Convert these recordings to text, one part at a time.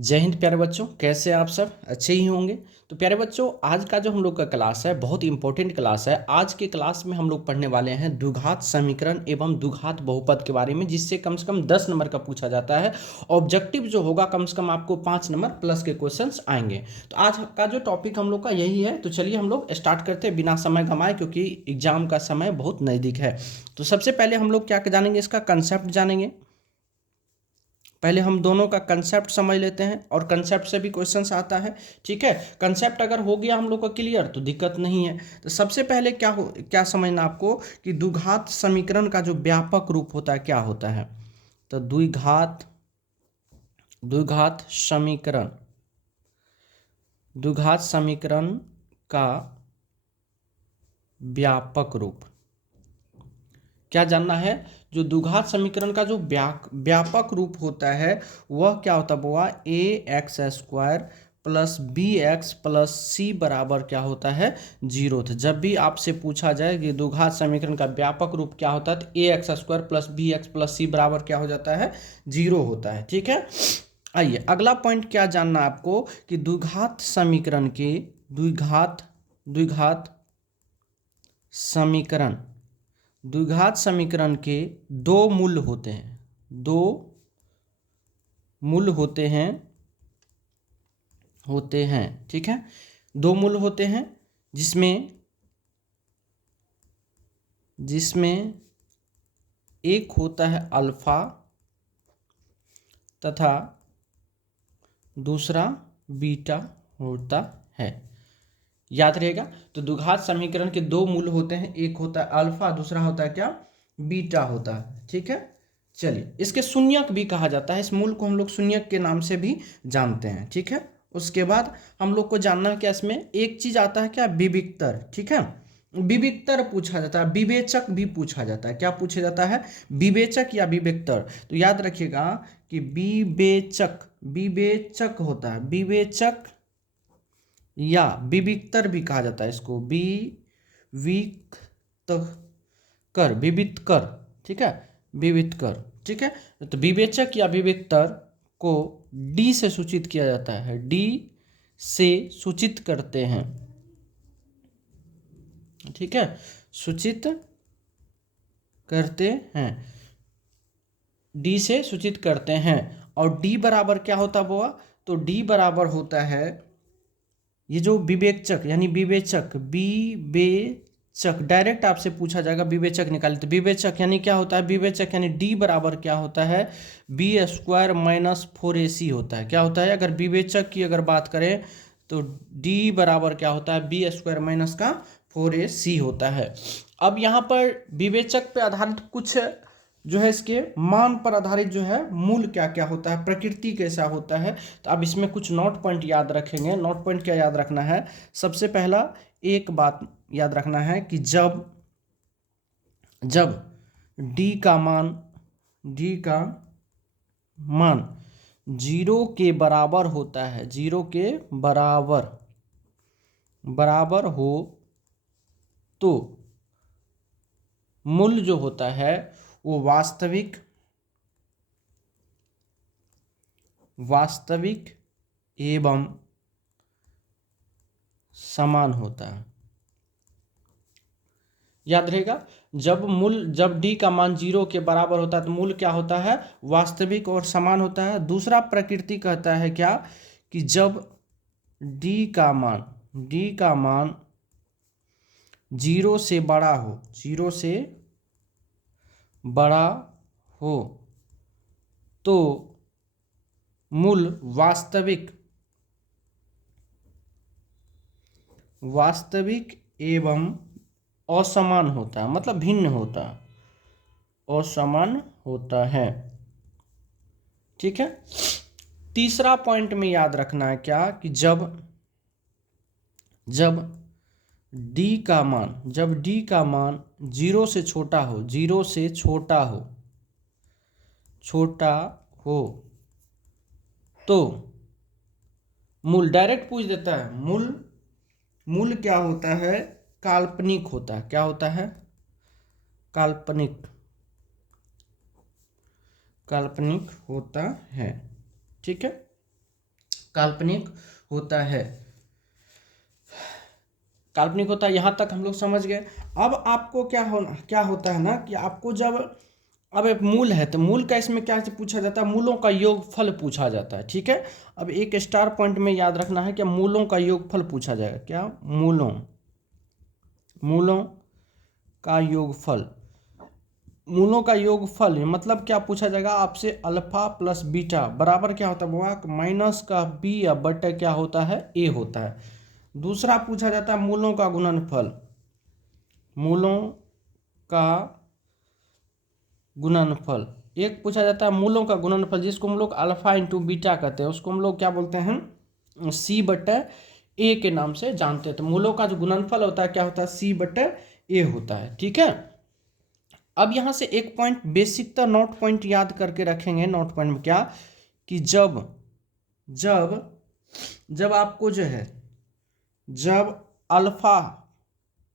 जय हिंद प्यारे बच्चों, कैसे आप सब अच्छे ही होंगे। तो प्यारे बच्चों, आज का जो हम लोग का क्लास है बहुत इंपॉर्टेंट क्लास है। आज के क्लास में हम लोग पढ़ने वाले हैं द्विघात समीकरण एवं द्विघात बहुपद के बारे में, जिससे कम से कम 10 नंबर का पूछा जाता है। ऑब्जेक्टिव जो होगा कम से कम आपको 5 नंबर प्लस के क्वेश्चंस आएंगे। तो आज का जो टॉपिक हम लोग का यही है। तो चलिए हम लोग स्टार्ट करते हैं बिना समय गंवाए, क्योंकि एग्जाम का समय बहुत नज़दीक है। तो सबसे पहले हम लोग क्या जानेंगे, इसका कंसेप्ट जानेंगे। पहले हम दोनों का कंसेप्ट समझ लेते हैं और कंसेप्ट से भी क्वेश्चंस आता है। ठीक है, कंसेप्ट अगर हो गया हम लोग का क्लियर तो दिक्कत नहीं है। तो सबसे पहले क्या समझना आपको कि द्विघात समीकरण का जो व्यापक रूप होता है क्या होता है। तो द्विघात समीकरण का व्यापक रूप क्या जानना है। जो द्विघात समीकरण का जो व्यापक रूप होता है वह क्या होता है, वो a x square plus b x plus c बराबर क्या होता है, 0 था। जब भी आपसे पूछा जाए कि द्विघात समीकरण का व्यापक रूप क्या होता है, तो a x square plus b x plus c बराबर क्या हो जाता है, 0 होता है। ठीक है, आइए अगला पॉइंट क्या जानना आपको कि द्विघात समीकरण के द्विघात समीकरण के दो मूल होते हैं। ठीक है, दो मूल होते हैं जिसमें एक होता है अल्फा तथा दूसरा बीटा होता है। याद रहेगा। तो द्विघात समीकरण के दो मूल होते हैं, एक होता है अल्फा, दूसरा होता है क्या, बीटा होता है। ठीक है, चलिए इसके शून्यक भी कहा जाता है। इस मूल को हम लोग शून्यक के नाम से भी जानते हैं। ठीक है, उसके बाद हम लोग को जानना है क्या, इसमें एक चीज आता है क्या, विविक्तर। ठीक है, विविक्तर पूछा जाता है, विवेचक भी पूछा जाता है। क्या पूछा जाता है, विवेचक या विविक्तर। तो याद रखिएगा कि विवेचक होता है, विवेचक या विविक्तर भी कहा जाता है इसको, विविक्तर। ठीक है, विविक्तर। ठीक है, तो विवेचक या विविक्तर को डी से सूचित किया जाता है, डी से सूचित करते हैं। ठीक है, सूचित करते हैं, डी से सूचित करते हैं। और डी बराबर क्या होता है वो, तो डी बराबर होता है, ये जो विवेचक यानी विवेचक डायरेक्ट आपसे पूछा जाएगा, विवेचक निकाले तो विवेचक यानी क्या होता है, विवेचक यानी डी बराबर क्या होता है, बी स्क्वायर माइनस 4ac होता है। क्या होता है, अगर विवेचक की अगर बात करें तो डी बराबर क्या होता है, बी स्क्वायर माइनस का 4ac होता है। अब यहाँ पर विवेचक पे आधारित कुछ जो है, इसके मान पर आधारित जो है मूल क्या क्या होता है, प्रकृति कैसा होता है। तो अब इसमें कुछ नोट पॉइंट याद रखेंगे। नोट पॉइंट क्या याद रखना है, सबसे पहला एक बात याद रखना है कि जब डी का मान 0 के बराबर होता है, 0 के बराबर हो तो मूल जो होता है वो वास्तविक एवं समान होता है। याद रहेगा, जब डी का मान 0 के बराबर होता है तो मूल क्या होता है, वास्तविक और समान होता है। दूसरा प्रकृति कहता है क्या, कि जब डी का मान 0 से बड़ा हो तो मूल वास्तविक एवं असमान होता है, मतलब भिन्न होता है, असमान होता है। ठीक है, तीसरा पॉइंट में याद रखना है क्या, कि जब डी का मान 0 से छोटा हो तो मूल डायरेक्ट पूछ देता है, मूल क्या होता है, काल्पनिक होता है। क्या होता है, काल्पनिक होता है। ठीक है, काल्पनिक होता है, काल्पनिक होता है। यहाँ तक हम लोग समझ गए। अब आपको क्या होता है ना कि आपको जब अब एक मूल है तो मूल का इसमें क्या से पूछा जाता है, मूलों का योगफल पूछा जाता है। ठीक है, अब एक स्टार पॉइंट में याद रखना है कि मूलों का योगफल पूछा जाएगा। क्या? मूलों का योगफल। मूलों का योगफल मतलब क्या पूछा जाएगा आपसे, अल्फा प्लस बीटा बराबर क्या होता है बाबा, माइनस का बी या बटे क्या होता है, ए होता है। दूसरा पूछा जाता है मूलों का गुणनफल, मूलों का गुणनफल। एक पूछा जाता है मूलों का गुणनफल जिसको हम लोग अल्फा इंटू बीटा कहते हैं, उसको हम लोग क्या बोलते हैं, सी बटे ए के नाम से जानते हैं। तो मूलों का जो गुणनफल होता है क्या होता है, सी बटे ए होता है। ठीक है, अब यहाँ से एक पॉइंट बेसिक तो नोट पॉइंट याद करके रखेंगे। नोट पॉइंट में क्या कि जब जब जब आपको जो है, जब अल्फा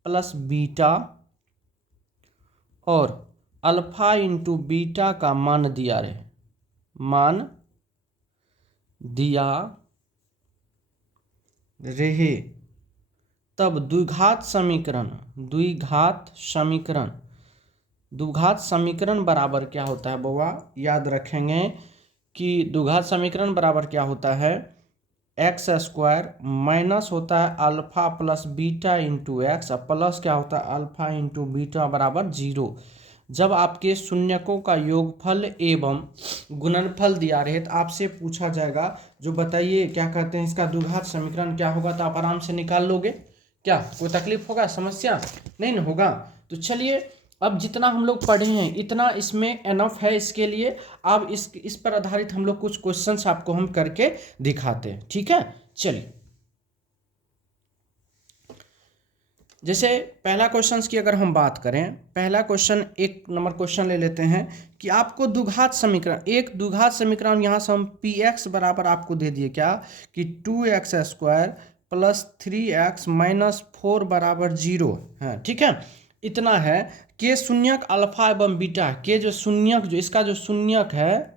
प्लस बीटा और अल्फा इंटू बीटा का मान दिया रहे, मान दिया रहे, तब द्विघात समीकरण बराबर क्या होता है बाबा, याद रखेंगे कि द्विघात समीकरण बराबर क्या होता है, एक्स स्क्वायर माइनस होता है alpha plus beta into x, plus क्या होता है अल्फा इंटू बीटा बराबर 0। जब आपके शून्यकों का योगफल एवं गुणनफल दिया रहे तो आपसे पूछा जाएगा जो बताइए क्या कहते हैं इसका द्विघात समीकरण क्या होगा, तो आप आराम से निकाल लोगे। क्या कोई तकलीफ होगा, समस्या नहीं ना होगा? तो चलिए अब जितना हम लोग पढ़े हैं इतना इसमें एनफ है इसके लिए। अब इस पर आधारित हम लोग कुछ क्वेश्चंस आपको हम करके दिखाते हैं। ठीक है, चलिए जैसे पहला क्वेश्चन की अगर हम बात करें, पहला क्वेश्चन एक नंबर क्वेश्चन ले लेते हैं कि आपको द्विघात समीकरण, एक द्विघात समीकरण यहाँ से हम पी एक्स बराबर आपको दे दिए क्या कि 2x square plus 3x minus 4 बराबर 0 है। ठीक है, इतना है के शून्यक अल्फा एवं बीटा के जो शून्यक, जो इसका जो शून्यक है,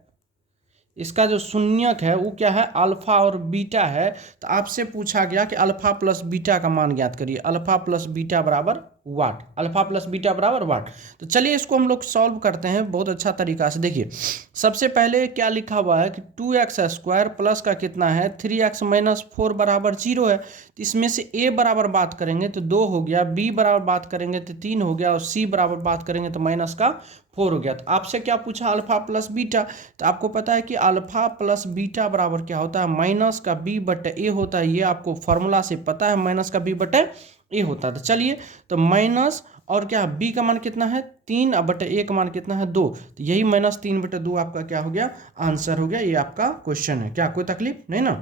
इसका जो शून्यक है वो क्या है, अल्फा और बीटा है। तो आपसे पूछा गया कि अल्फा प्लस बीटा का मान ज्ञात करिए, अल्फा प्लस बीटा बराबर वाट, अल्फा प्लस बीटा बराबर वाट। तो चलिए इसको हम लोग सॉल्व करते हैं बहुत अच्छा तरीका से। देखिए सबसे पहले क्या लिखा हुआ है कि 2x स्क्वायर प्लस का कितना है 3x माइनस 4 बराबर 0 है। तो इसमें से a बराबर बात करेंगे तो 2 हो गया, b बराबर बात करेंगे तो 3 हो गया और c बराबर बात करेंगे तो माइनस का 4 हो गया। तो आपसे क्या पूछा, अल्फा प्लस बीटा। तो आपको पता है कि अल्फा प्लस बीटा बराबर क्या होता है, माइनस का b बटे ए होता है। ये आपको फॉर्मूला से पता है, माइनस का b बटे ए होता है। तो चलिए तो माइनस और क्या b का मान कितना है 3 बटे ए का मान कितना है 2, तो यही -3 बटे 2 आपका क्या हो गया, आंसर हो गया। ये आपका क्वेश्चन है। क्या कोई तकलीफ नहीं ना?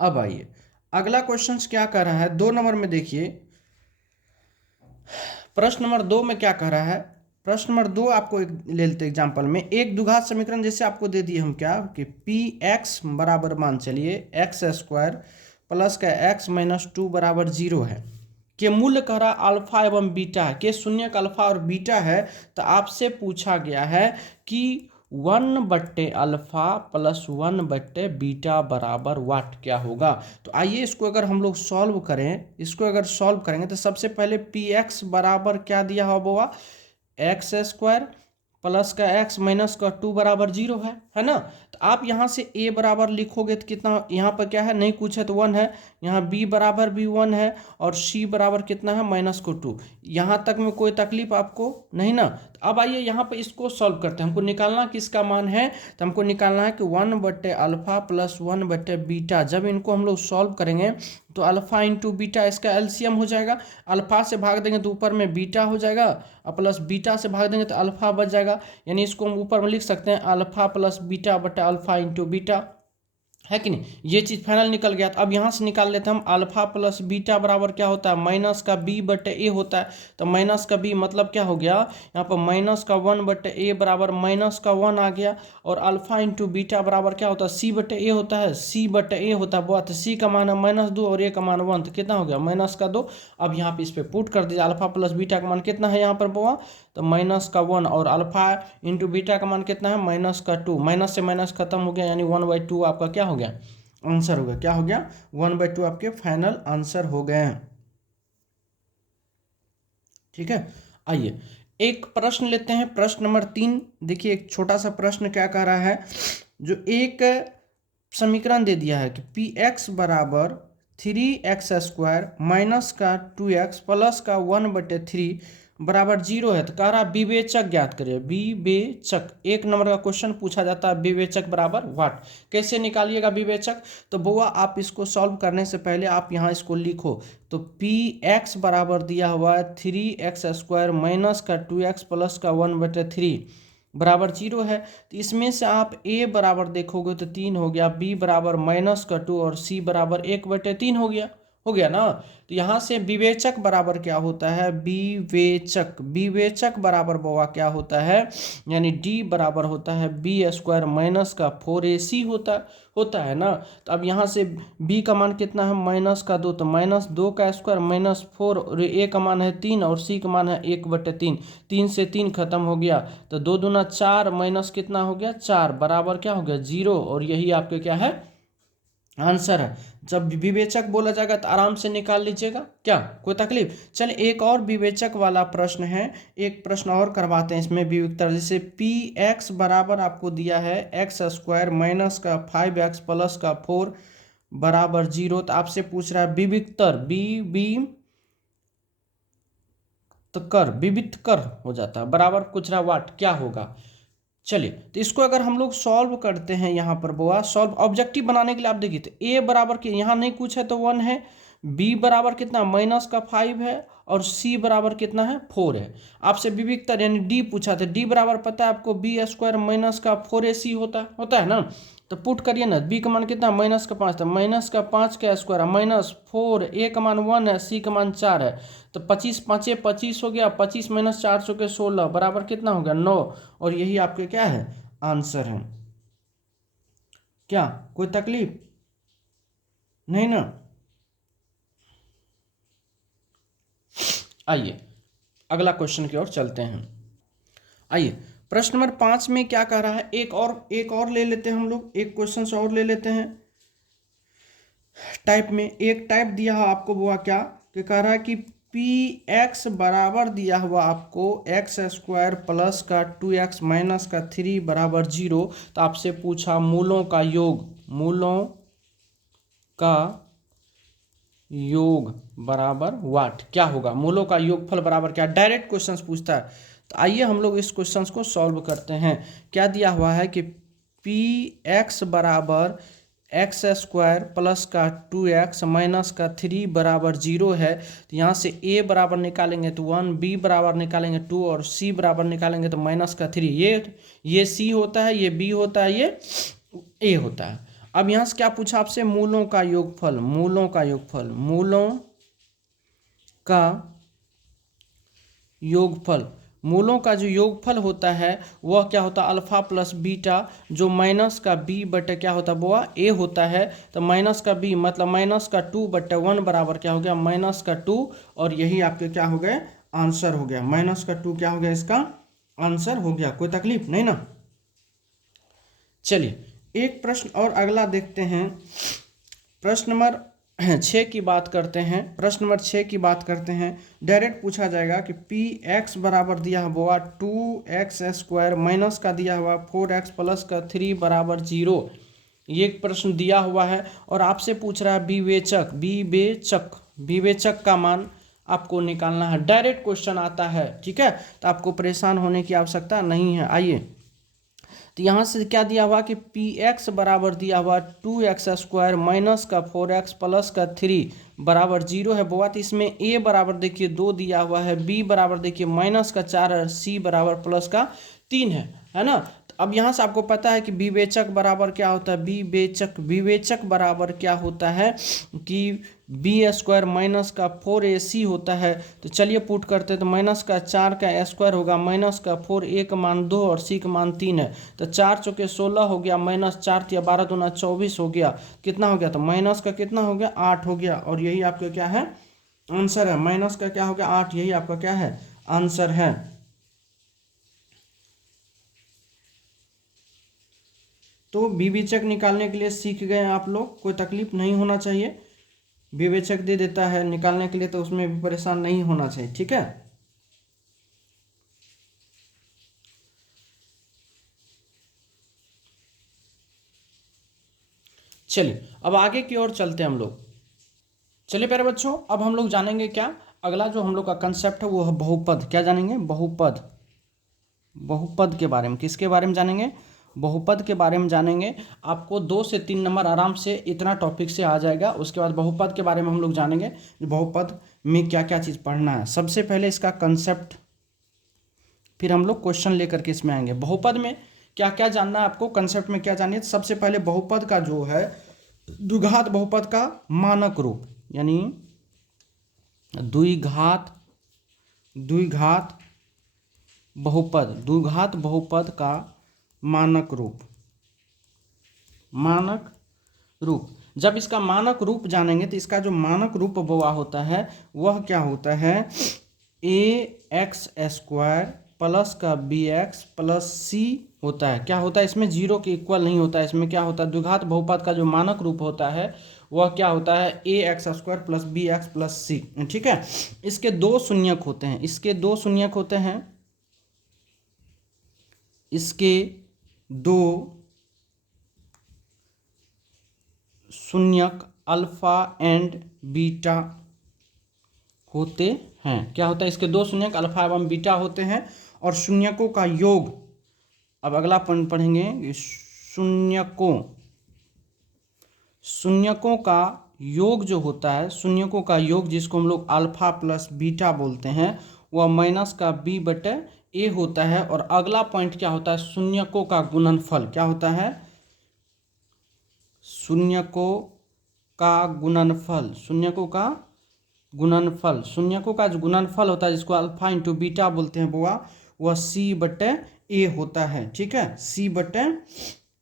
अब आइए अगला क्वेश्चन क्या कर रहा है 2 नंबर में। देखिए प्रश्न नंबर 2 में क्या कह रहा है, प्रश्न नंबर 2 आपको एक ले लेते एग्जाम्पल में, एक द्विघात समीकरण जैसे आपको दे दिए हम क्या कि पी एक्स बराबर मान चलिए एक्स स्क्वायर प्लस का एक्स माइनस 2 बराबर 0 है, के मूल्य कह रहा अल्फा एवं बीटा है, के शून्य का अल्फा और बीटा है। तो आपसे पूछा गया है कि 1 बट्टे अल्फा प्लस 1 बट्टे बीटा बराबर वाट क्या होगा। तो आइए इसको अगर हम लोग सॉल्व करें, इसको अगर सॉल्व करेंगे तो सबसे पहले पी एक्स बराबर क्या दिया होगा, एक्स स्क्वायर प्लस का एक्स माइनस का 2 बराबर 0 है ना। तो आप यहाँ से a बराबर लिखोगे तो कितना, यहाँ पर क्या है नहीं कुछ है तो 1 है, यहाँ b बराबर भी 1 है और c बराबर कितना है माइनस को 2। यहाँ तक में कोई तकलीफ आपको नहीं ना? तो अब आइए यहाँ पर इसको सॉल्व करते हैं। हमको निकालना किसका मान है, तो हमको निकालना है कि 1 बट्टे अल्फा प्लस 1 बट्टे बीटा। जब इनको हम लोग सॉल्व करेंगे तो अल्फा इंटू बीटा इसका एलसीएम हो जाएगा, अल्फा से भाग देंगे तो ऊपर में बीटा हो जाएगा और प्लस बीटा से भाग देंगे तो अल्फा बच जाएगा। यानी इसको हम ऊपर में लिख सकते हैं अल्फा प्लस बीटा बटा अल्फा इंटू बीटा, है कि नहीं। ये चीज़ फाइनल निकल गया। तो अब यहाँ से निकाल लेते हैं हम, अल्फा प्लस बीटा बराबर क्या होता है माइनस का b बटे ए होता है। तो माइनस का b मतलब क्या हो गया, यहाँ पर माइनस का 1 बटे ए बराबर माइनस का 1 आ गया और अल्फा इंटू बीटा बराबर क्या होता है c बटे ए होता है, c बटे ए होता है। तो c का मान है -2 और a का मान 1, तो कितना हो गया -2। अब यहाँ पे इस पर पुट कर दीजिए, अल्फा प्लस बीटा का मान कितना है यहाँ पर बुआ तो -1, और अल्फा इंटू बीटा का मान कितना है -2, माइनस से माइनस खत्म हो गया, यानी 1/2 आपका क्या हो गया आंसर हो गया। क्या हो गया 1/2 आपके फाइनल आंसर हो गए हैं। ठीक है, आइए एक प्रश्न लेते हैं, प्रश्न नंबर 3। देखिए एक छोटा सा प्रश्न क्या कह रहा है, जो एक समीकरण दे दिया है कि पी एक्स बराबर 3x² माइनस का 2x प्लस का 1/3 बराबर 0 है, तो कह रहा विवेचक ज्ञात करिए। विवेचक 1 नंबर का क्वेश्चन पूछा जाता है, विवेचक बराबर व्हाट, कैसे निकालिएगा विवेचक। तो बुआ आप इसको सॉल्व करने से पहले आप यहाँ इसको लिखो। तो पी एक्स बराबर दिया हुआ है 3x² माइनस का 2x प्लस का 1/3 बराबर 0 है। तो इसमें से आप a बराबर देखोगे तो 3 हो गया, b बराबर -2 और c बराबर 1/3 हो गया ना। तो यहाँ से विवेचक बराबर क्या होता है, विवेचक बराबर बवा क्या होता है, यानी d बराबर होता है b² माइनस का 4ac होता है ना। तो अब यहाँ से b का मान कितना है -2, तो -2 का स्क्वायर -4, और a का मान है 3 और c का मान है 1/3, 3 से 3 खत्म हो गया, तो 2 दूना 4 माइनस कितना हो गया 4 बराबर क्या हो गया 0, और यही आपके क्या है आंसर है। जब विवेचक बोला जाएगा तो आराम से निकाल लीजिएगा, क्या कोई तकलीफ। चलिए एक और विवेचक वाला प्रश्न है, एक प्रश्न और करवाते हैं इसमें विविधता। जैसे पी एक्स बराबर आपको दिया है x² माइनस का 5x प्लस का 4 बराबर 0, तो आपसे पूछ रहा है विविधकर हो जाता है बराबर कुछ रहा वाट, क्या होगा। चलिए तो इसको अगर हम लोग सॉल्व करते हैं यहाँ पर बुआ, सॉल्व ऑब्जेक्टिव बनाने के लिए आप देखिए तो a बराबर के यहाँ नहीं कुछ है तो 1 है, b बराबर कितना -5 है, और c बराबर कितना है 4 है। आपसे विविधता यानी d पूछा था, d बराबर पता है आपको b² माइनस का 4ac होता है ना। तो पुट करिए ना, b का मान कितना -5, तो -5 का स्क्वायर -4, a का मान 1 है, c का मान 4 है, तो 25 5 25 हो गया, 25 - 4 सौ के 16 बराबर कितना हो गया 9, और यही आपके क्या है आंसर है। क्या कोई तकलीफ नहीं ना। आइए अगला क्वेश्चन की ओर चलते हैं। आइए प्रश्न नंबर 5 में क्या कह रहा है, एक और ले लेते हैं हम लोग, एक क्वेश्चन और ले लेते हैं। टाइप में एक टाइप दिया है आपको वो क्या कि कह रहा है कि पी एक्स बराबर दिया हुआ आपको x² प्लस का 2x माइनस का 3 बराबर 0, तो आपसे पूछा मूलों का योग बराबर व्हाट, क्या होगा मूलों का योगफल बराबर क्या, डायरेक्ट क्वेश्चंस पूछता है। तो आइए हम लोग इस क्वेश्चंस को सॉल्व करते हैं। क्या दिया हुआ है कि पी एक्स बराबर x² प्लस का 2x माइनस का 3 बराबर 0 है, तो यहाँ से a बराबर निकालेंगे तो 1, b बराबर निकालेंगे 2, और c बराबर निकालेंगे तो -3। ये c होता है, ये b होता है, ये a होता है। अब यहाँ से क्या पूछा आपसे, मूलों का योगफल मूलों का जो योगफल होता है वह क्या होता है अल्फा प्लस बीटा, जो माइनस का b बटे क्या होता है बुआ a होता है, तो माइनस का b मतलब -2/1 बराबर क्या हो गया -2, और यही आपके क्या हो गए आंसर हो गया, -2 क्या हो गया इसका आंसर हो गया। कोई तकलीफ नहीं ना। चलिए एक प्रश्न और अगला देखते हैं, प्रश्न नंबर 6 की बात करते हैं। प्रश्न नंबर 6 की बात करते हैं, डायरेक्ट पूछा जाएगा कि पी एक्स बराबर दिया हुआ 2x² माइनस का दिया हुआ 4x प्लस का 3 बराबर 0, ये एक प्रश्न दिया हुआ है, और आपसे पूछ रहा है विवेचक का मान आपको निकालना है। डायरेक्ट क्वेश्चन आता है, ठीक है, तो आपको परेशान होने की आवश्यकता नहीं है। आइए तो यहाँ से क्या दिया हुआ कि पी एक्स बराबर दिया हुआ 2x² माइनस का 4x प्लस का 3 बराबर 0 है बुआ। तो इसमें a बराबर देखिए 2 दिया हुआ है, b बराबर देखिए -4 है, c बराबर प्लस का 3 है ना। तो अब यहाँ से आपको पता है कि विवेचक बराबर क्या होता है, विवेचक बराबर क्या होता है कि b² माइनस का 4ac होता है। तो चलिए पुट करते हैं, तो -4 का स्क्वायर होगा, -4, a का मान 2 और c का मान 3 है, तो 4 चौके 16 हो गया, -4 या 12 दूना 24 हो गया, कितना हो गया, तो माइनस का कितना हो गया 8 हो गया, और यही आपका क्या है आंसर है। माइनस का क्या हो गया 8, यही आपका क्या है आंसर है। तो विवेचक निकालने के लिए सीख गए आप लोग, कोई तकलीफ नहीं होना चाहिए। विवेचक दे देता है निकालने के लिए, तो उसमें भी परेशान नहीं होना चाहिए, ठीक है। चलिए अब आगे की ओर चलते हैं हम लोग। चलिए प्यारे बच्चों, अब हम लोग जानेंगे क्या, अगला जो हम लोग का कंसेप्ट है वो है बहुपद। क्या जानेंगे? बहुपद। बहुपद के बारे में, किसके बारे में जानेंगे? बहुपद के बारे में जानेंगे। आपको 2 से 3 नंबर आराम से इतना टॉपिक से आ जाएगा। उसके बाद बहुपद के बारे में हम लोग जानेंगे, बहुपद में क्या क्या चीज़ पढ़ना है। सबसे पहले इसका कंसेप्ट, फिर हम लोग क्वेश्चन लेकर के इसमें आएंगे। बहुपद में क्या क्या जानना है आपको, कंसेप्ट में क्या जानिए। सबसे पहले बहुपद का जो है द्विघात बहुपद का मानक रूप, यानी द्विघात बहुपद का मानक रूप। जब इसका मानक रूप जानेंगे तो इसका जो मानक रूप बवा होता है वह क्या होता है, ax² प्लस का bx प्लस c होता है। क्या होता है इसमें? जीरो के इक्वल नहीं होता है। इसमें क्या होता है, द्विघात बहुपद का जो मानक रूप होता है वह क्या होता है, ax² plus bx plus c, ठीक है। इसके 2 शून्यक होते हैं, इसके 2 शून्यक होते हैं, इसके 2 शून्यक अल्फा एंड बीटा होते हैं। क्या होता है? इसके 2 शून्यक अल्फा एवं बीटा होते हैं। और शून्यकों का योग, अब अगला पढ़ेंगे, शून्यकों का योग जो होता है, शून्यकों का योग जिसको हम लोग अल्फा प्लस बीटा बोलते हैं, वह माइनस का b बटे a होता है। और अगला पॉइंट क्या होता है, शून्यकों का गुणनफल। क्या होता है? शून्यकों का गुणनफल। शून्यकों का जो गुणनफल होता है जिसको अल्फा इंटू बीटा बोलते हैं वह c बटे a होता है, ठीक है। c बटे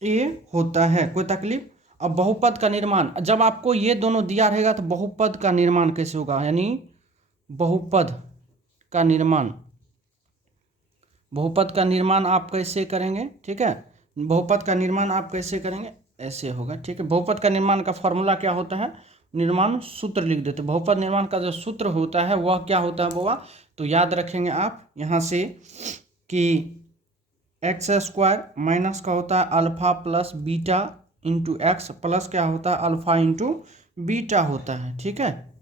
a होता है, कोई तकलीफ? अब बहुपद का निर्माण, जब आपको ये दोनों दिया रहेगा तो बहुपद का निर्माण कैसे होगा, यानी बहुपद का निर्माण आप कैसे करेंगे, ठीक है। बहुपद का निर्माण आप कैसे करेंगे, ऐसे होगा, ठीक है। बहुपद का निर्माण का फॉर्मूला क्या होता है, निर्माण सूत्र लिख देते। बहुपद निर्माण का जो सूत्र होता है वह क्या होता है बुआ, तो याद रखेंगे आप यहाँ से कि x² माइनस का होता है alpha plus beta into x plus क्या होता है अल्फा इंटू बीटा होता है, ठीक है।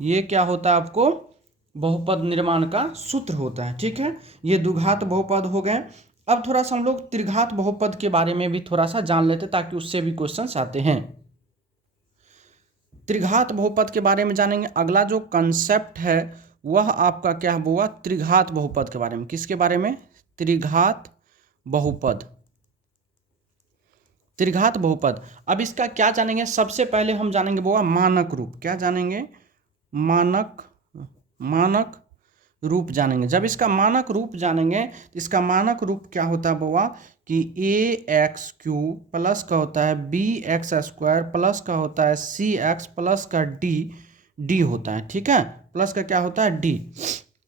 ये क्या होता है आपको, बहुपद निर्माण का सूत्र होता है, ठीक है। ये द्विघात बहुपद हो गए। अब थोड़ा सा हम लोग त्रिघात बहुपद के बारे में भी थोड़ा सा जान लेते ताकि उससे भी क्वेश्चंस आते हैं। त्रिघात बहुपद के बारे में जानेंगे। अगला जो कंसेप्ट है वह आपका क्या हुआ, त्रिघात बहुपद के बारे में। किसके बारे में? त्रिघात बहुपद। अब इसका क्या जानेंगे, सबसे पहले हम जानेंगे बुआ मानक रूप। क्या जानेंगे? मानक रूप जानेंगे। जब इसका मानक रूप जानेंगे तो इसका मानक रूप क्या होता है बुआ कि ax³ प्लस का होता है bx² प्लस का होता है cx प्लस का d होता है, ठीक है। प्लस का क्या होता है d,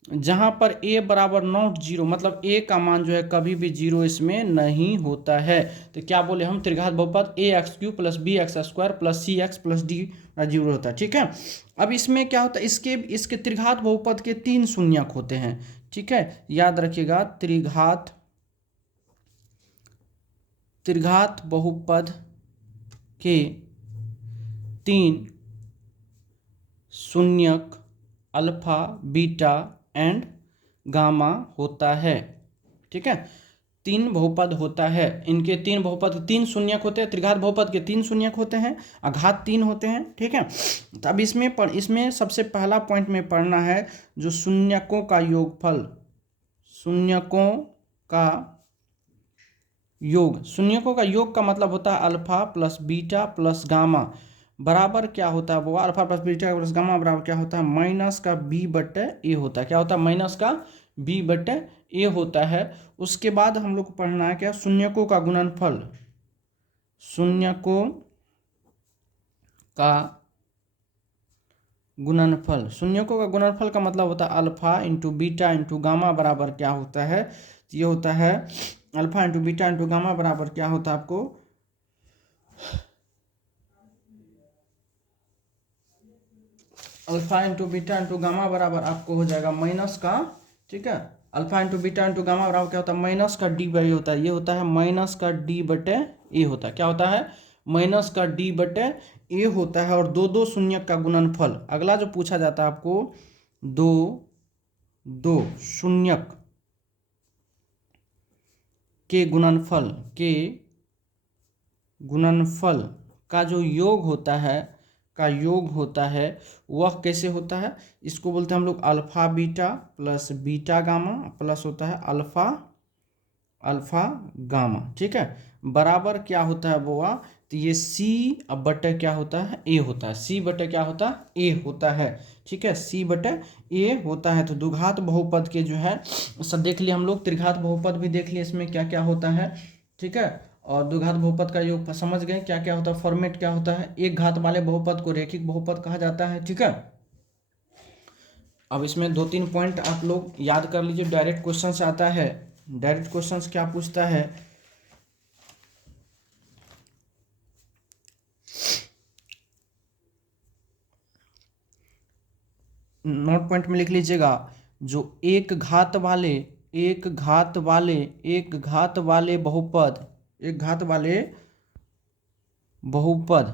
जहां पर a बराबर नॉट जीरो, मतलब a का मान जो है कभी भी जीरो इसमें नहीं होता है। तो क्या बोले हम, त्रिघात बहुपद ax³ plus bx² plus cx plus d zero होता है, ठीक है। अब इसमें क्या होता है, इसके त्रिघात बहुपद के 3 शून्यक होते हैं, ठीक है। याद रखिएगा, त्रिघात बहुपद के 3 शून्यक अल्फा बीटा एंड गामा होता है, ठीक है। 3 बहुपद होता है, इनके 3 बहुपद 3 शून्यक होते हैं। त्रिघात बहुपद के 3 शून्यक होते हैं, अघात 3 होते हैं, ठीक है। तो अब इसमें सबसे पहला पॉइंट में पढ़ना है जो शून्यकों का योगफल, शून्यकों का योग का मतलब होता है alpha plus beta plus gamma बराबर क्या होता है वो, alpha plus beta plus gamma बराबर क्या होता है, माइनस का b बटे ए होता है। क्या होता है, माइनस का b बटे ए होता है। उसके बाद हम लोग को पढ़ना है क्या, शून्यकों का गुणनफल। शून्यकों का गुणनफल का मतलब होता है alpha into beta into gamma बराबर क्या होता है, ये होता है alpha into beta into gamma बराबर क्या होता है आपको, alpha into beta into gamma बराबर आपको हो जाएगा माइनस का, ठीक है, alpha into beta into gamma बराबर क्या होता है, माइनस का डी बाई होता है, ये होता है माइनस का डी बटे ए होता है, क्या होता है, माइनस का डी बटे ए होता है। और दो दो शून्यक का गुणनफल, अगला जो पूछा जाता है आपको, दो दो शून्यक के गुणनफल का जो योग होता है, वह कैसे होता है, इसको बोलते हैं हम लोग alpha beta plus beta gamma plus होता है अल्फा गामा, ठीक है, बराबर क्या होता है बोआ, तो ये सी अब बटे क्या होता है, ए होता है, सी बटे क्या होता है, ए होता है, ठीक है, सी बटे ए होता है। तो द्विघात बहुपद के जो है सब देख लिए हम लोग, त्रिघात बहुपद भी देख लिए, इसमें क्या क्या होता है, ठीक है, और द्विघात बहुपद का योग समझ गए क्या क्या होता है, फॉर्मेट क्या होता है, एक घात वाले बहुपद को रेखिक बहुपद कहा जाता है, ठीक है। अब इसमें दो तीन पॉइंट आप लोग याद कर लीजिए, डायरेक्ट क्वेश्चन से आता है, डायरेक्ट क्वेश्चन क्या पूछता है, नोट पॉइंट में लिख लीजिएगा, जो एक घात वाले बहुपद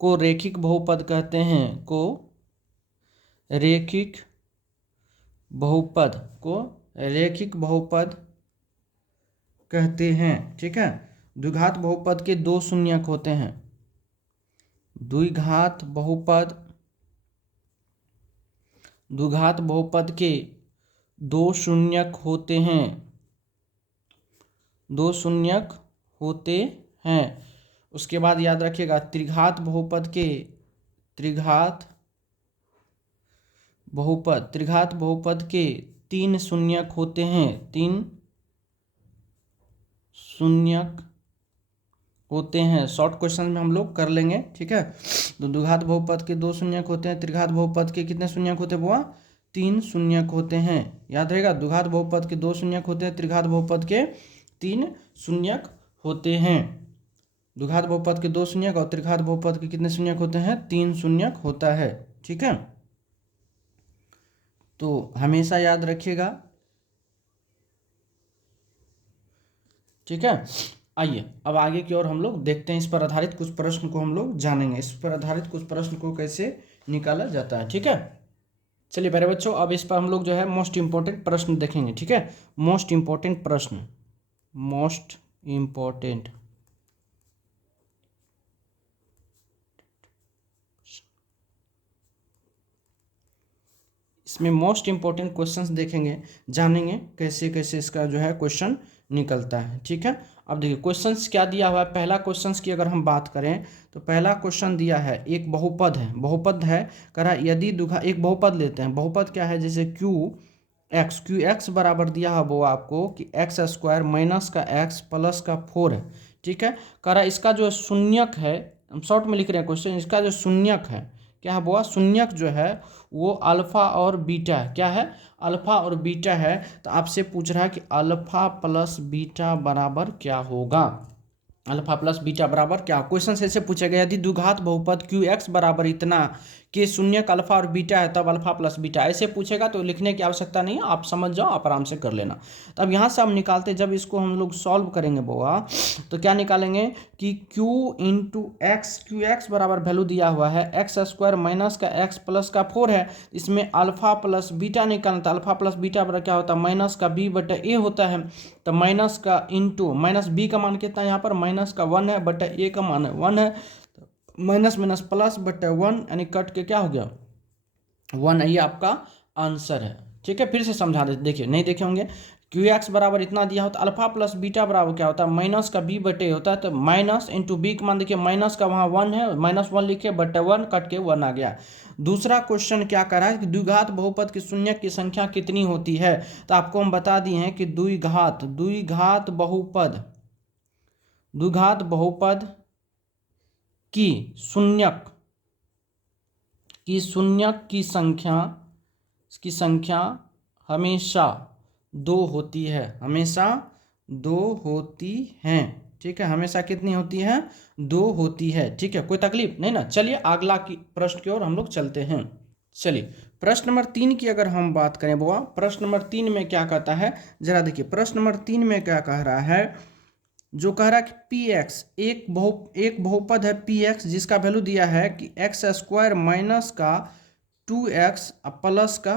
को रेखिक बहुपद कहते हैं, रेखिक बहुपद कहते हैं, ठीक है। द्विघात बहुपद के दो शून्यक होते हैं, द्विघात बहुपद के दो शून्यक होते हैं। उसके बाद याद रखिएगा, त्रिघात बहुपद के तीन शून्यक होते हैं, शॉर्ट क्वेश्चन में हम लोग कर लेंगे, ठीक है। तो द्विघात बहुपद के दो शून्यक होते हैं, त्रिघात बहुपद के कितने शून्यक होते हैं बुआ, तीन शून्यक होते हैं, याद रहेगा, द्विघात बहुपद के दो शून्यक होते हैं, त्रिघात बहुपद के तीन शून्यक होते हैं, द्विघात बहुपद के दो शून्यक और त्रिघात बहुपद के कितने शून्यक होते हैं, तीन शून्यक होता है, ठीक है। तो हमेशा याद रखिएगा, ठीक है। आइए अब आगे की ओर हम लोग देखते हैं, इस पर आधारित कुछ प्रश्न को हम लोग जानेंगे, इस पर आधारित कुछ प्रश्न को कैसे निकाला जाता है, ठीक है। चलिए प्यारे बच्चों, अब इस पर हम लोग जो है मोस्ट इंपॉर्टेंट प्रश्न देखेंगे, ठीक है। मोस्ट इंपॉर्टेंट प्रश्न, इसमें मोस्ट इंपॉर्टेंट क्वेश्चंस देखेंगे, जानेंगे कैसे कैसे इसका जो है क्वेश्चन निकलता है, ठीक है। अब देखिए क्वेश्चंस क्या दिया हुआ है, पहला क्वेश्चंस की अगर हम बात करें तो पहला क्वेश्चन दिया है, एक बहुपद है, कह रहा है यदि एक बहुपद लेते हैं, बहुपद क्या है, जैसे क्यू एक्स बराबर दिया है वो आपको कि एक्स स्क्वायर माइनस का एक्स प्लस का 4 है, ठीक है। कह रहा है इसका जो शून्यक है, हम शॉर्ट में लिख रहे हैं क्वेश्चन, इसका जो शून्यक है क्या है वो, शून्यक जो है वो अल्फा और बीटा है, क्या है, अल्फा और बीटा है। तो आपसे पूछ रहा है कि अल्फा प्लस बीटा बराबर क्या होगा, अल्फा प्लस बीटा बराबर क्या, क्वेश्चन से ऐसे पूछा गया, यदि द्विघात बहुपद क्यू एक्स बराबर इतना के शून्यक अल्फा और बीटा है तब अल्फा प्लस बीटा, ऐसे पूछेगा तो लिखने की आवश्यकता नहीं है, आप समझ जाओ, आप आराम से कर लेना। तब यहाँ से हम निकालते, जब इसको हम लोग सॉल्व करेंगे बुआ, तो क्या निकालेंगे कि q into x, Q x बराबर वैल्यू दिया हुआ है एक्स स्क्वायर माइनस का एक्स प्लस का 4 है, इसमें अल्फा प्लस बीटा निकालना था, अल्फा प्लस बीटा बराबर क्या होता है, माइनस का बी बटा ए होता है, तो माइनस का इंटू माइनस बी का मान कितना है यहाँ पर, माइनस का 1 है बटा ए का मान है 1 है, माइनस माइनस प्लस बटे 1 यानी कट के क्या हो गया 1, ये आपका आंसर है, ठीक है। फिर से समझा दे, देखिए नहीं देखे होंगे, क्यू एक्स बराबर इतना दिया होता, अल्फा प्लस बीटा बराबर क्या होता है, माइनस का बी बटे होता है, तो माइनस इंटू बी का मान देखिए, माइनस का वहाँ 1 है, -1 लिखे बटे 1 कट के 1 आ गया। दूसरा क्वेश्चन क्या कर रहा है कि द्विघात बहुपद के शून्यक की संख्या कितनी होती है, तो आपको हम बता दिए हैं कि द्विघात बहुपद की शून्यक की संख्या हमेशा दो होती है, हमेशा दो होती हैं, ठीक है, हमेशा कितनी होती है, दो होती है, ठीक है, कोई तकलीफ नहीं ना। चलिए अगला की प्रश्न की ओर हम लोग चलते हैं। चलिए प्रश्न नंबर 3 की अगर हम बात करें बुआ, प्रश्न नंबर 3 में क्या कहता है, जरा देखिए प्रश्न नंबर 3 में क्या कह रहा है, जो कह रहा है कि पी एक्स एक बहुपद है पी एक्स जिसका वैल्यू दिया है कि एक्स स्क्वायर माइनस का 2x प्लस का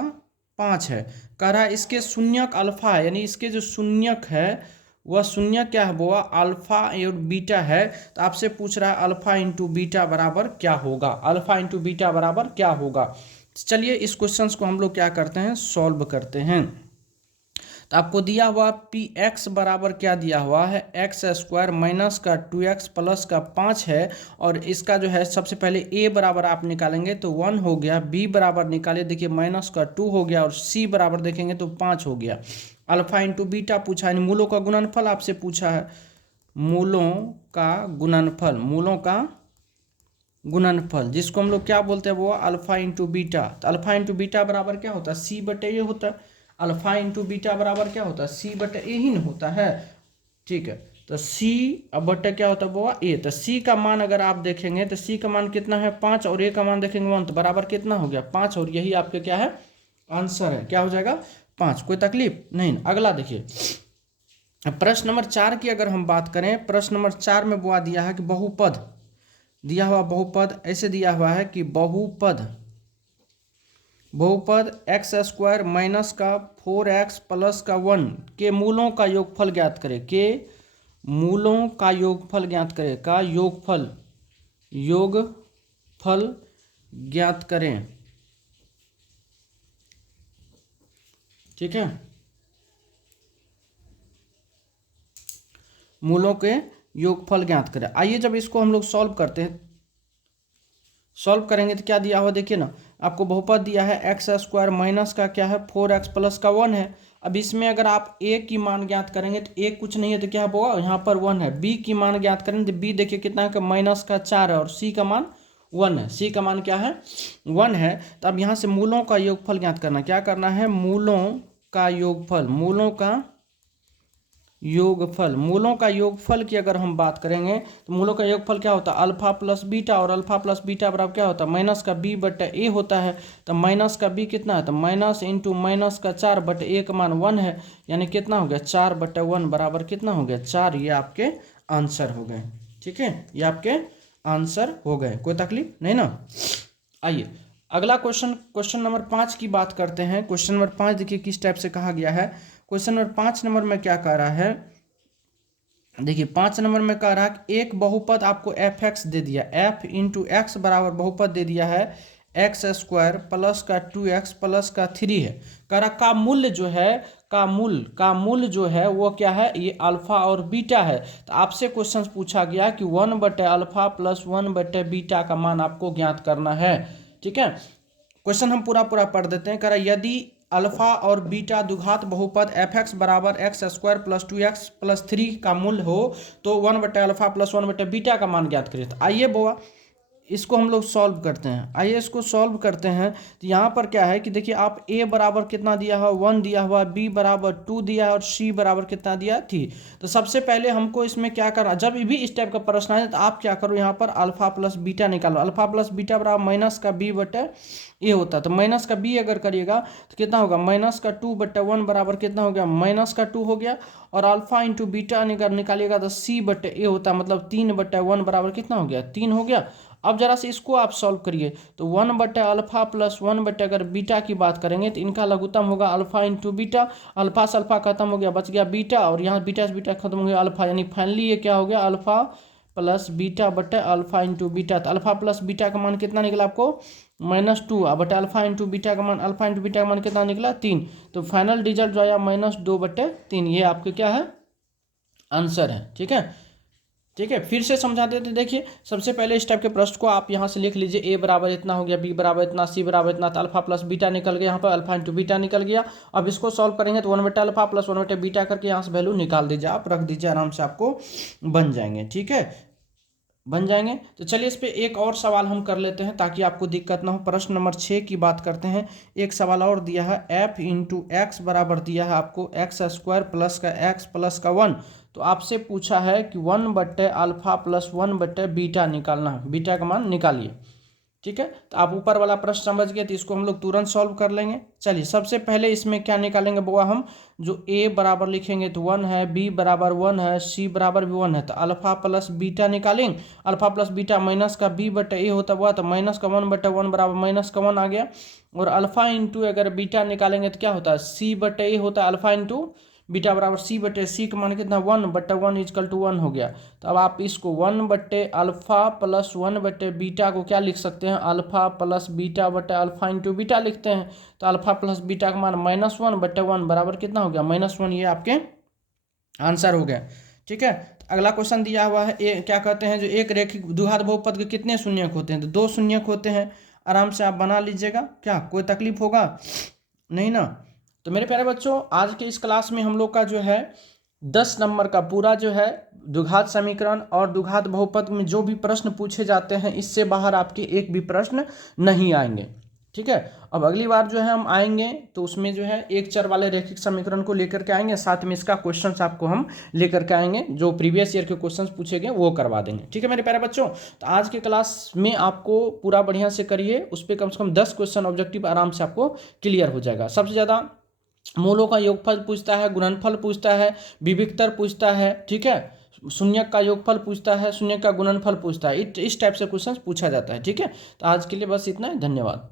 5 है। कह रहा है इसके शून्यक अल्फा है, यानी इसके जो शून्यक है वह शून्य क्या है वो अल्फा और बीटा है। तो आपसे पूछ रहा है अल्फा इंटू बीटा बराबर क्या होगा, अल्फा इंटू बीटा बराबर क्या होगा। चलिए इस क्वेश्चन को हम लोग क्या करते हैं, सॉल्व करते हैं। तो आपको दिया हुआ पी एक्स बराबर क्या दिया हुआ है, एक्स स्क्वायर माइनस का 2x प्लस का 5 है। और इसका जो है सबसे पहले a बराबर आप निकालेंगे तो 1 हो गया, b बराबर निकाले देखिए माइनस का 2 हो गया, और c बराबर देखेंगे तो 5 हो गया। अल्फा इंटू बीटा पूछा है, मूलों का गुणनफल आपसे पूछा है, मूलों का गुणनफल, मूलों का गुणनफल जिसको हम लोग क्या बोलते हैं वो अल्फा इंटू बीटा। तो अल्फा इंटू बीटा बराबर क्या होता है, सी बटे ए होता है। अल्फा इंटू बीटा बराबर क्या होता है, सी बटे ए ही न होता है, ठीक है। तो सी अब बटे क्या होता है वो ए। तो सी का मान अगर आप देखेंगे तो सी का मान कितना है 5, और ए का मान देखेंगे 1, तो बराबर कितना हो गया 5, और यही आपके क्या है आंसर है, क्या हो जाएगा 5। कोई तकलीफ नहीं। अगला देखिए प्रश्न नंबर 4 की अगर हम बात करें, प्रश्न नंबर 4 में बुआ दिया है कि बहुपद दिया हुआ, बहुपद ऐसे दिया हुआ है कि बहुपद एक्स स्क्वायर माइनस का 4x प्लस का 1 के मूलों का योगफल ज्ञात करें, के मूलों का योगफल ज्ञात करें, का योगफल ज्ञात करें, ठीक है, मूलों के योगफल ज्ञात करें। आइए जब इसको हम लोग सॉल्व करते हैं, सॉल्व करेंगे तो क्या दिया हुआ देखिए ना, आपको बहुपद दिया है एक्स स्क्वायर माइनस का क्या है 4x प्लस का 1 है। अब इसमें अगर आप a की मान ज्ञात करेंगे तो a कुछ नहीं है तो क्या होगा, यहाँ पर 1 है। b की मान ज्ञात करेंगे तो b देखिए कितना है, माइनस का 4 है, और c का मान 1 है, c का मान क्या है 1 है। तो अब यहाँ से मूलों का योगफल ज्ञात करना, क्या करना है, मूलों का योगफल, मूलों का योगफल की अगर हम बात करेंगे तो मूलों का योगफल क्या होता है अल्फा प्लस बीटा, और अल्फा प्लस बीटा बराबर क्या होता है माइनस का b बटे ए होता है। तो माइनस का b कितना है, तो माइनस इंटू माइनस का 4 बटे ए का मान 1 है, यानी कितना हो गया 4 बटे 1 बराबर कितना हो गया 4। ये आपके आंसर हो गए, ठीक है, ये आपके आंसर हो गए, कोई तकलीफ नहीं ना। आइए अगला क्वेश्चन नंबर 5 की बात करते हैं। क्वेश्चन नंबर 5 देखिए किस टाइप से कहा गया है। क्वेश्चन नंबर 5 नंबर में क्या कह रहा है, देखिए 5 नंबर में कह रहा है कि एक बहुपद आपको एफ एक्स दे दिया, एफ इंटू एक्स बराबर बहुपद दे दिया है एक्स स्क्वायर प्लस का 2x प्लस का 3 है। कह रहा का मूल्य जो है, का मूल्य जो है वो क्या है, ये अल्फा और बीटा है। तो आपसे क्वेश्चन पूछा गया कि 1 बटे अल्फा प्लस 1 बटे बीटा का मान आपको ज्ञात करना है, ठीक है। क्वेश्चन हम पूरा पढ़ देते हैं। कह रहा यदि अल्फा और बीटा द्विघात बहुपद एफ एक्स बराबर x square plus 2x plus 3 का मूल्य हो तो 1 बटे अल्फा प्लस 1 बटे बीटा का मान ज्ञात करिए। तो आइए बुआ इसको हम लोग सॉल्व करते हैं, आइए इसको सॉल्व करते हैं। तो यहाँ पर क्या है कि देखिए आप a बराबर कितना दिया हुआ 1 दिया हुआ, b बराबर 2 दिया है, और c बराबर कितना दिया 3। तो सबसे पहले हमको इसमें क्या करना, जब भी इस टाइप का प्रश्न आए तो आप क्या करो, यहाँ पर अल्फा प्लस बीटा निकालो। अल्फा प्लस बीटा बराबर माइनस का b बटे ए होता है। तो माइनस का b अगर करिएगा तो कितना होगा, माइनस का 2 बटे 1 बराबर कितना हो गया, माइनस का 2 हो गया। और अल्फा इंटू बीटा निकालिएगा तो c बटे ए होता है, मतलब 3 बटे 1 बराबर कितना हो गया 3 हो गया। अब जरा से इसको आप सॉल्व करिए। तो 1 बटे अल्फा प्लस 1 बटे अगर बीटा की बात करेंगे तो इनका लघुत्तम होगा अल्फा इंटू बीटा। अल्फा से अल्फा खत्म हो गया, बच गया बीटा, और यहाँ बीटा से बीटा खत्म हो गया अल्फा, यानी फाइनली ये क्या हो गया अल्फा प्लस बीटा बटे अल्फा इंटू बीटा। तो अल्फा प्लस बीटा का मान कितना निकला आपको -2 बटे अल्फा इंटू बीटा का मान, अल्फा इंटू बीटा का मान कितना निकला 3। तो फाइनल रिजल्ट जो आया -2 बटे 3, ये आपके क्या है आंसर है, ठीक है। ठीक है, फिर से समझा देते। देखिए सबसे पहले इस टाइप के प्रश्न को आप यहाँ से लिख लीजिए, a बराबर इतना हो गया, b बराबर इतना, c बराबर इतना। तो अल्फा प्लस बीटा निकल गया, यहाँ पर अल्फा इंटू बीटा निकल गया। अब इसको सॉल्व करेंगे तो 1 बटे अल्फा प्लस 1 बटे बीटा करके यहाँ से वैल्यू निकाल दीजिए, आप रख दीजिए, आराम से आपको बन जाएंगे, ठीक है। बन जाएंगे। तो चलिए इस पे एक और सवाल हम कर लेते हैं ताकि आपको दिक्कत ना हो। प्रश्न नंबर 6 की बात करते हैं। एक सवाल और दिया है, f इंटू एक्स बराबर दिया है आपको एक्स स्क्वायर प्लस का एक्स प्लस का 1। तो आपसे पूछा है कि 1/अल्फा प्लस 1/बीटा निकालना है, बीटा का मान निकालिए। ठीक है, तो आप ऊपर वाला प्रश्न समझ गए, तो इसको हम लोग तुरंत सॉल्व कर लेंगे। चलिए सबसे पहले इसमें क्या निकालेंगे बुआ, हम जो a बराबर लिखेंगे तो 1 है, b बराबर 1 है, c बराबर भी 1 है, तो अल्फा प्लस बीटा निकालेंगे। अल्फा प्लस बीटा माइनस का b बटे a होता हुआ, तो माइनस का 1/1 बराबर माइनस का 1 आ गया। और अल्फा इंटू अगर बीटा निकालेंगे तो क्या होता है, c बटे a होता है, अल्फा इंटू बीटा बराबर c बटे c का मान कितना 1/1 इजकल टू 1 हो गया। तो अब आप इसको 1/अल्फा प्लस 1/बीटा को क्या लिख सकते हैं, अल्फा प्लस बीटा बटे अल्फा इंटू बीटा लिखते हैं। तो अल्फा प्लस बीटा का मान -1/1 बराबर कितना हो गया, -1। ये आपके आंसर हो गया। ठीक है, तो अगला क्वेश्चन दिया हुआ है, क्या कहते हैं, जो एक रेखिक द्विघात बहुपद के कितने शून्यक होते हैं, तो 2 शून्यक होते हैं। आराम से आप बना लीजिएगा, क्या कोई तकलीफ होगा नहीं ना। तो मेरे प्यारे बच्चों, आज के इस क्लास में हम लोग का जो है 10 नंबर का पूरा जो है द्विघात समीकरण और द्विघात बहुपद में जो भी प्रश्न पूछे जाते हैं, इससे बाहर आपके एक भी प्रश्न नहीं आएंगे। ठीक है, अब अगली बार जो है हम आएंगे तो उसमें जो है एक चर वाले रैखिक समीकरण को लेकर के आएंगे, साथ में इसका क्वेश्चंस आपको हम लेकर के आएंगे, जो प्रीवियस ईयर के क्वेश्चंस पूछे गए वो करवा देंगे। ठीक है मेरे प्यारे बच्चों, तो आज के क्लास में आपको पूरा बढ़िया से करिए, उस पर कम से कम 10 क्वेश्चन ऑब्जेक्टिव आराम से आपको क्लियर हो जाएगा। सबसे ज़्यादा मूलों का योगफल पूछता है, गुणनफल पूछता है, विविक्तर पूछता है, ठीक है, शून्यक का योगफल पूछता है, शून्यक का गुणनफल पूछता है, इस टाइप से क्वेश्चन पूछा जाता है। ठीक है, तो आज के लिए बस इतना ही, धन्यवाद।